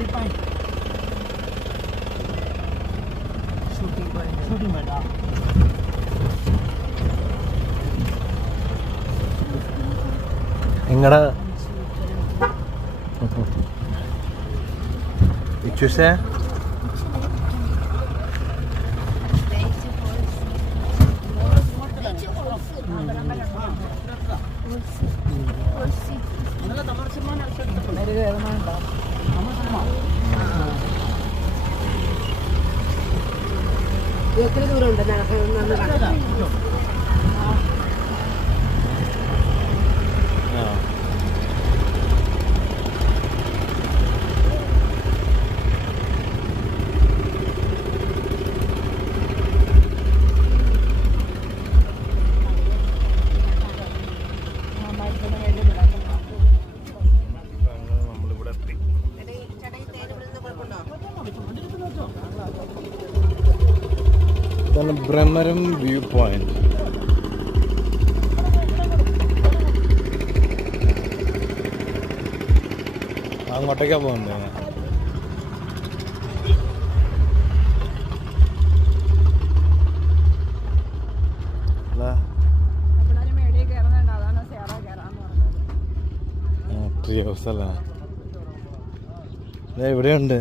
പോയി പോയി ഷൂട്ടിംഗ് പോയി ഷൂട്ടിംഗ് വേണ്ട നിങ്ങളുടെ ഇച്ചൂസേ? Thank you. എത്ര ദൂരം ഉണ്ട്. നടക്കാൻ ബ്രഹ്മരം വ്യൂ പോയിന്റ് അങ്ങോട്ടേക്കാ പോകണ്ടേ? പറഞ്ഞത് ട്രീ ഹൗസ് അല്ല ദേ ഇവിടെയുണ്ട്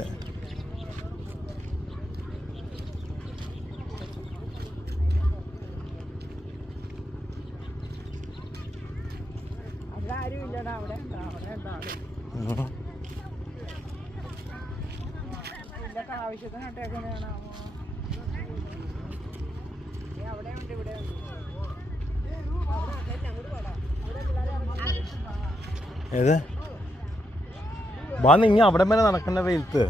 അവിടെ ആരും ഇല്ലടാ അവിടെ ഉണ്ടോ അവിടെ ഉണ്ടോ ആൾ ഉം. ഇതൊക്കെ ആവശ്യത്തിനിട്ടേക്കുന്നതാണോ അവിടെ ഉണ്ട് ഇവിടെ ഉണ്ട് ഏത് വാ നീ അവിടെ വരെ നടക്കണ്ട വെയിലത്ത്.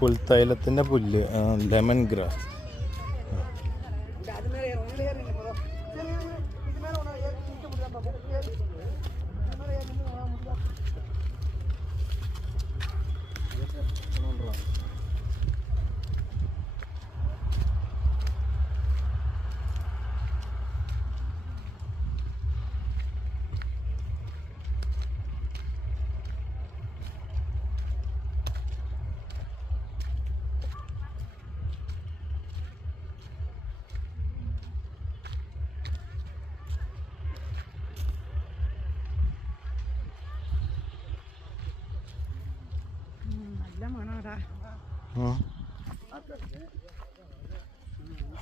പുൽത്തൈലത്തിന്റെ പുല്ല് ലെമൺ ഗ്രാസ്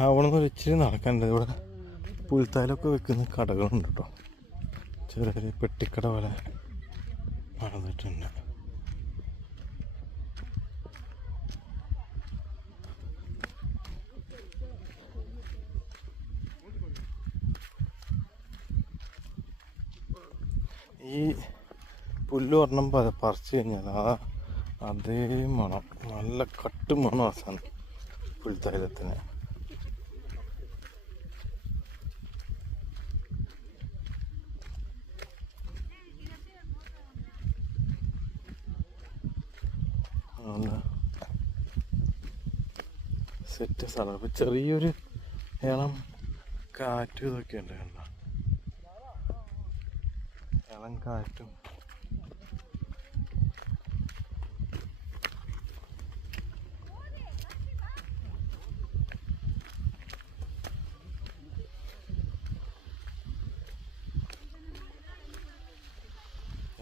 അവിടെ നിന്ന് ഇച്ചിരി നടക്കണ്ടത് ഇവിടെ പുൽത്താലൊക്കെ വെക്കുന്ന കടകളുണ്ട് കേട്ടോ. ചെറിയൊരു പെട്ടിക്കട പോലെ നടന്നിട്ടുണ്ട്. ഈ പുല്ല് ഒരെണ്ണം പറിച്ചു കഴിഞ്ഞാൽ ആ അതേ മണം. നല്ല കട്ട് മണം ആസാണ് പുൽത്തൈലത്തിന് സെറ്റ് സ്ഥലം അപ്പൊ ചെറിയൊരു ഇളം കാറ്റും ഇതൊക്കെ ഉണ്ട് കണ്ട? ഇളം കാറ്റും.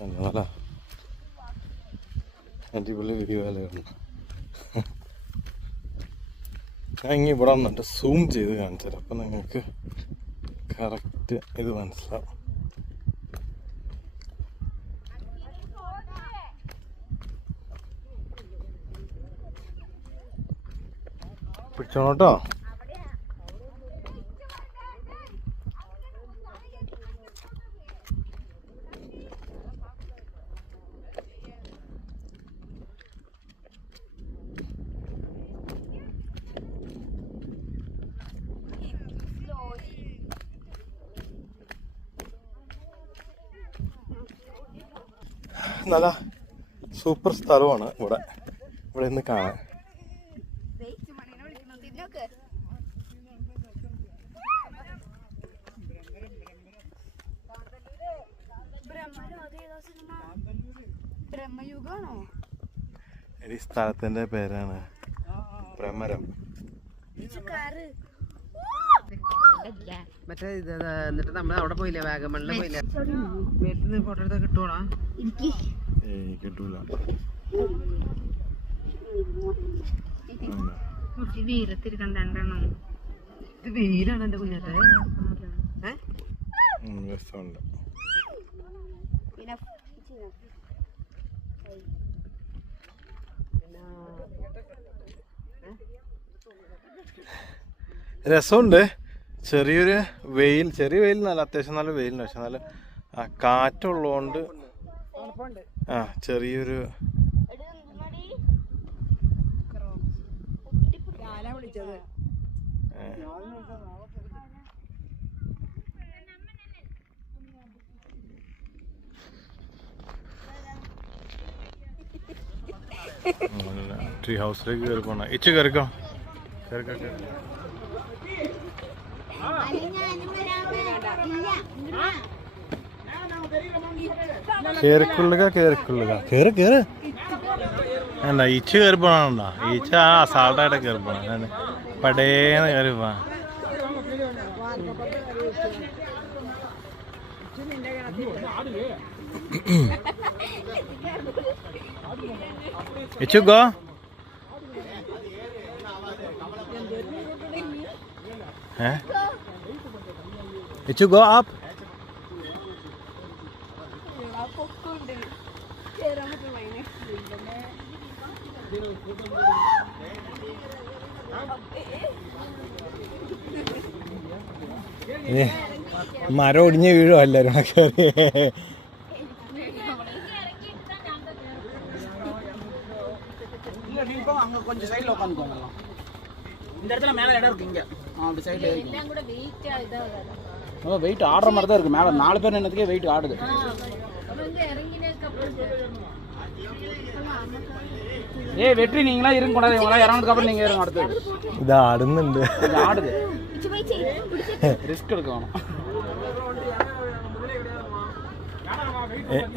നല്ല അടിപൊളി വീഡിയോ കാണുന്നത് ഞാൻ ഇങ്ങനെ ഇവിടെ വന്നിട്ട് സൂം ചെയ്ത് കാണിച്ചാൽ തരാം അപ്പം നിങ്ങൾക്ക് കറക്റ്റ് ഇത് മനസ്സിലാവും. പിടിച്ചോണോട്ടോ നല്ല സൂപ്പർ സ്ഥലമാണ് ഇവിടെ. ഇവിടെ നിന്ന് കാണാൻ. ഈ സ്ഥലത്തിന്റെ പേരാണ്. ബ്രഹ്മരം. മറ്റേ ഇത് എന്നിട്ട് നമ്മൾ അവിടെ പോയില്ലേ വാഗമണ്ണിൽ പോയില്ലേ? വീട്ടിൽ ഫോട്ടോ എടുത്താൽ കിട്ടുവാണോ കിട്ടൂല. വീരത്തിരിക്കണ്ട രണ്ടെണ്ണം. ഇത് എന്റെ രസമുണ്ട്. ചെറിയൊരു വെയിൽ ചെറിയ വെയിൽ നല്ല അത്യാവശ്യം നല്ല വെയിലുണ്ട്. പക്ഷെ നല്ല കാറ്റുള്ളതുകൊണ്ട് ആ ചെറിയൊരു ട്രീ ഹൗസിലേക്ക് കയറി പോണ. ഇച്ച് കയറിക്കോ? കയറിക്കോ കയറി കേറിക്കൊള്ളുക കേറിക്കുള്ളുക. കേറ് കേറ്. എന്താ ഈച്ച കയറി പോണണ്ട ഈച്ച ആ അസാൾട്ടായിട്ട് കയറി പോണ പടേന്ന് കയറി പോവാ ഇച്ചു ഗോ. ഏ? Ichu go up. മരം ഒടിഞ്ഞ് വീഴും എല്ലാരും കൂടെ കയറി கொஞ்சம் சைடுல உட்காந்துக்கோங்க இந்த இடத்துல மேல இடம் இருக்கு இங்க ஆ, அப்படி சைடுல എല്ലാം കൂടെ വെയിറ്റ് ഇതാകാം ஓ வெயிட் ஆடுற மாதிரி தான் இருக்கு மேல நாலு பேர் நின்னதுக்கே வெயிட் ஆடுது ஏய் வெற்றி நீங்களா இருங்க கூடாது இவங்களா இறங்கினதுக்கு அப்புறம் நீங்க இருங்க அடுத்து ഇത് ആടുന്നുണ്ട് இது ஆடுது ரிஸ்க் எடுக்க வேணும்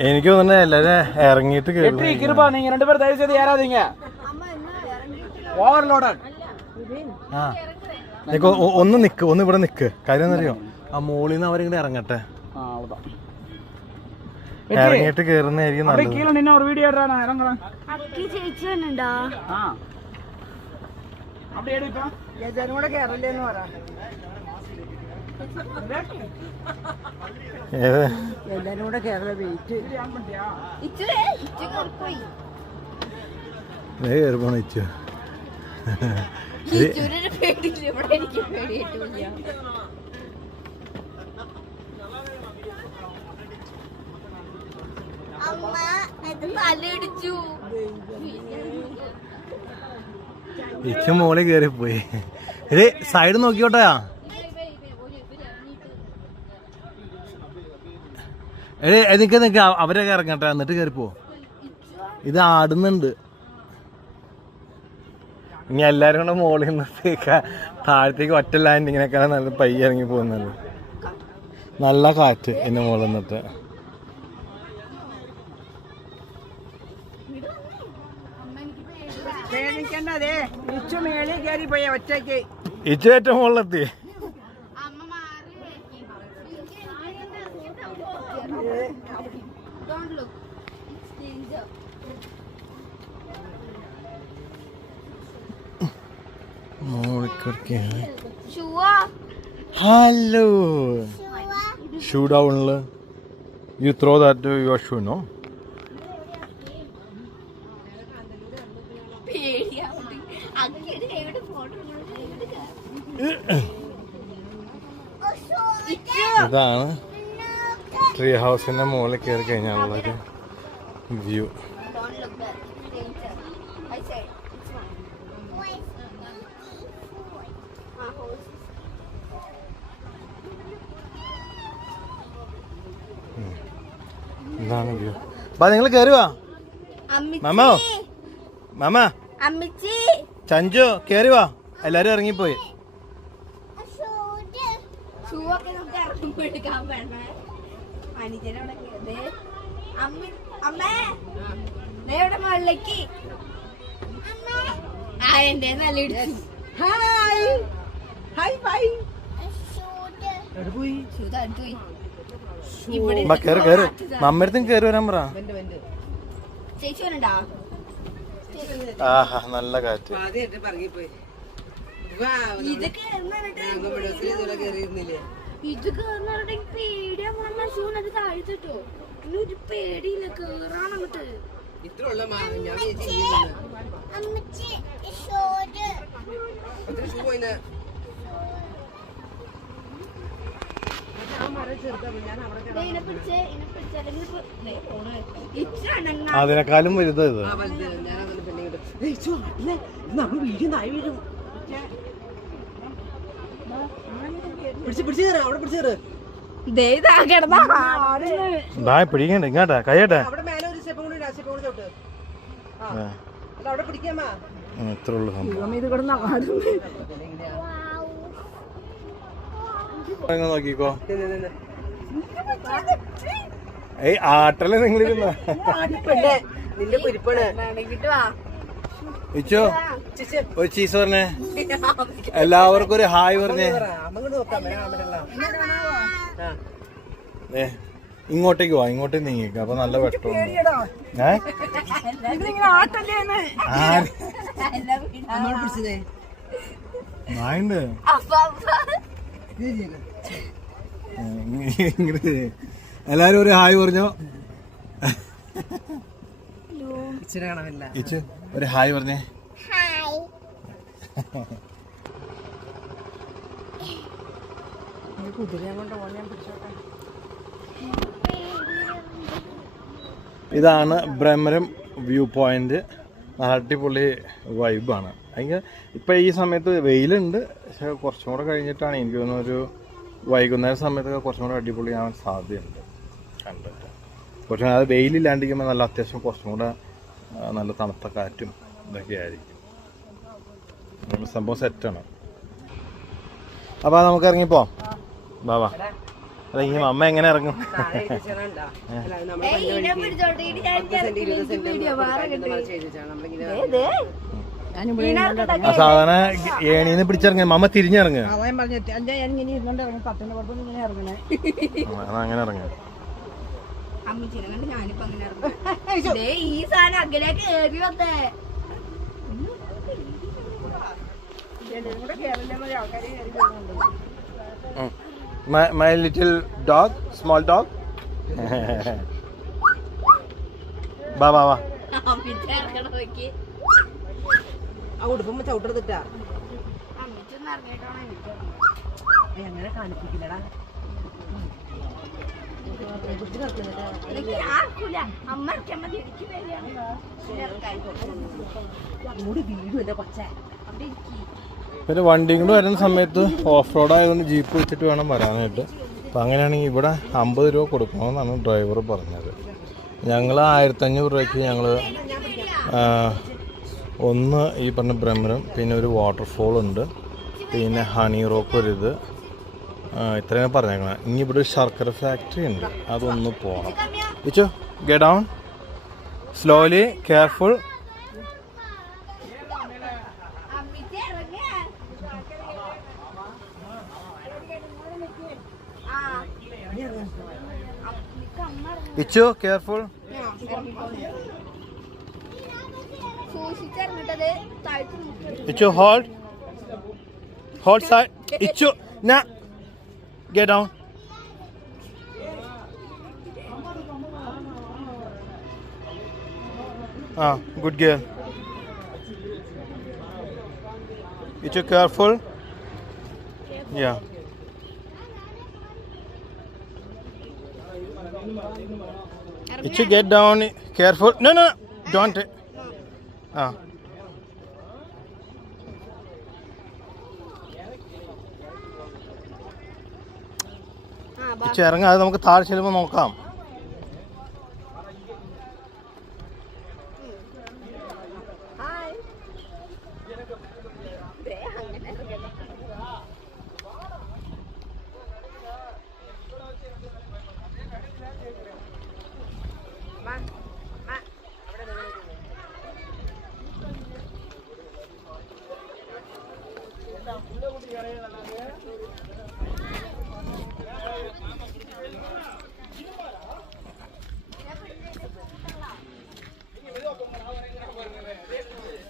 എനിക്ക് തോന്നുന്നു എല്ലാരും ഇറങ്ങിയിട്ട് வெற்றி കേറി கிருபா நீங்க ரெண்டு பேரும் தயவு செய்து ஏறாதீங்க ஓவர்லோடட் ആ നിക്ക് ഒ- ഒ- ഒന്ന് നിക്ക് ഒന്ന് ഇവിടെ നിക്ക് കാര്യം എന്നറിയോ ആ മോളിൽ നിന്ന് അവരിങ്ങോട്ട് ഇറങ്ങട്ടെ ஆ அவ்வளோதான் ഇറങ്ങിയിട്ട് കേറുന്നതായിരിക്കും அப்படியே നല്ലത് கீழே நின்று ஒரு வீடியோ எடுறா நான் இறங்குறேன் അക്കി ചേച്ചി വന്നുണ്ടോ ஆ அப்படியே எடுப்பா എല്ലാരും കൂടെ കയറില്ല വെയിറ്റ് ഇച്ചു. പോണ പേടിയില്ല ഇവിടെ എനിക്ക് പേടിയിട്ടില്ല അമ്മ ഇത് തലയിടിച്ചു. ഇച്ചു മോളിൽ കേറി പോയി ഇത് സൈഡ് നോക്കിയോട്ടാ. നിക്ക് നിക്ക് അവ- അവരൊക്കെ ഇറങ്ങട്ടെ എന്നിട്ട് കയറിപ്പോ ഇത് ആടുന്നുണ്ട്. ഇനി എല്ലാരും കൂടെ മോളിൽ നിന്ന് താഴത്തേക്ക് ഒറ്റ ലാൻഡിങ്ങിനൊക്കെ നല്ല പയ്യ ഇറങ്ങി പോകുന്നത്. നല്ല കാറ്റ് എന്റെ മോളിൽ നിന്നിട്ട്. ഇച്ചു ഏറ്റവും മുകളിലെത്തി hello. Shoe ഡൗണിൽ you throw that your shoe no ഇതാണ്. ട്രീ ഹൗസിന്റെ മുകളിൽ കയറി കഴിഞ്ഞാലുള്ളൊരു വ്യൂ വ്യൂ അപ്പൊ നിങ്ങൾ കയറുവാ മാമോ. മാമ. ചഞ്ചു കയറുവാ എല്ലാരും ഇറങ്ങിപ്പോയി. ഹായ് ഹായ് ബൈ എവിടെ പോയി സുധ പോയി ഇവിടെ ബാ കേറ് കേറ്. മമ്മരത്തും കേറി വരാൻ പറ. ആഹാ നല്ല കാറ്റ്. ഇത് കേറുന്നിട്ട് പേടിയാ. വന്ന ഷൂനത് താഴ്ത്തിട്ടോ. ഇനി ഒരു പേടിയില്ല. കേറാൻ അങ്ങോട്ട്. ഇത്ര ഉള്ള മാ- ഞാൻ വിചാരിച്ചു ഇങ്ങനെ ഒത്തിരി ഷൂ പോയില്ല ഇതിനെ പിടിച്ച് ഇതിനെ പിടിച്ച് അല്ലെങ്കിൽ ഇപ്പൊ- ദേ പോണ്. ഇച്ചിരി അതിനേക്കാളും വലുത് ഇത്. നമ്മൾ വീഴും നായി വീഴും പിടിച്ച് പിടിച്ച് കയറ് അവിടെ പിടിച്ച് ദേ ഇതാ കിടന്നാ. ദാ പിടിക്കണ്ട. ഇങ്ങോട്ടാ കൈയട്ടെ അവിടെ മേലെ ഒരു സ്റ്റെപ്പ് കൂടി ഇടാം സ്റ്റെപ്പ് കൂടി തൊട്ട് ആ അല്ല അവിടെ പിടിക്കാമാ ഇത്ര ഉള്ളു സംഭവം ഇങ്ങ് നോക്കിക്കോ. ഏയ് ആട്ടല്ലേ നിങ്ങളിരുന്ന ഇച്ചോ ഒരു ചീസ് പറഞ്ഞേ. എല്ലാവർക്കും ഒരു ഹായ് പറഞ്ഞേ. ഏ ഇങ്ങോട്ടേക്ക് വാ ഇങ്ങോട്ട് നീങ്ങിക്ക അപ്പൊ നല്ല വെട്ടം ഏ? ഇതിങ്ങനെ ആട്ടല്ലേന്ന് ആര്? അമ്മ നായുണ്ട്. എല്ലാരും ഒരു ഹായ് പറഞ്ഞോ. ഇച്ചു ഒരു ഹായ് പറഞ്ഞേ. ഇതാണ് ബ്രഹ്മരം വ്യൂ പോയിന്റ് അടിപൊളി വൈബാണ് അതിന് ഇപ്പം ഈ സമയത്ത് വെയിലുണ്ട് പക്ഷെ കുറച്ചും കൂടെ കഴിഞ്ഞിട്ടാണ് എനിക്ക് തോന്നുന്നു ഒരു വൈകുന്നേര സമയത്തൊക്കെ കുറച്ചും കൂടെ അടിപൊളിയാവാൻ സാധ്യതയുണ്ട്. കണ്ടിട്ട്. കുറച്ചും കൂടെ അത് വെയിലില്ലാണ്ടിരിക്കുമ്പോൾ നല്ല അത്യാവശ്യം കുറച്ചും കൂടെ നല്ല തണുത്ത കാറ്റും ഇതൊക്കെ ആയിരിക്കും. സംഭവം സെറ്റാണ് അപ്പോൾ നമുക്ക് ഇറങ്ങിപ്പോ ബാബാ അല്ല ഈ അമ്മ എങ്ങനെ ഇറങ്ങും? താഴെ സാധാരണ ഏണീന്ന് പിടിച്ചിറങ്ങ. മമ്മ തിരിഞ്ഞിറങ്ങ. അങ്ങനെ ഇറങ്ങും. My little dog small dog. ബാ ബാ ബാ. ആ ഉടുപ്പമ്മ ചവിട്ടെടുത്തിട്ടാ. അങ്ങനെ കാണിപ്പിക്കില്ലടാ? പിന്നെ വണ്ടിയും കൂടെ വരുന്ന സമയത്ത് ഓഫ് റോഡ് ആയതുകൊണ്ട് ജീപ്പ് വെച്ചിട്ട് വേണം വരാനായിട്ട്. അപ്പം അങ്ങനെയാണെങ്കിൽ ഇവിടെ അമ്പത് രൂപ കൊടുക്കണമെന്നാണ് ഡ്രൈവർ പറഞ്ഞത്. ഞങ്ങൾ ആയിരത്തഞ്ഞൂറ് രൂപയ്ക്ക് ഞങ്ങൾ ഒന്ന് ഈ പറഞ്ഞ ഭ്രമരം പിന്നെ ഒരു വാട്ടർഫോൾ ഉണ്ട്. പിന്നെ ഹണി റോക്ക് ഒരു ഇത്. ഇത്രയും പറഞ്ഞേക്കണം. ഇനി ഇവിടെ ഒരു ശർക്കര ഫാക്ടറി ഉണ്ട്. അതൊന്ന് പോകണം വിച്ചോ get down slowly careful Ichu careful It's your hold. Hold side. It's your now. Get down. Ah, good girl. It's your careful. Yeah. It your get down careful. No, no, don't. ആ. ഇറങ്ങാതെ നമുക്ക് താഴെ ചെല്ലുമ്പോൾ നോക്കാം.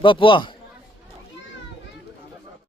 ബാ പോവാ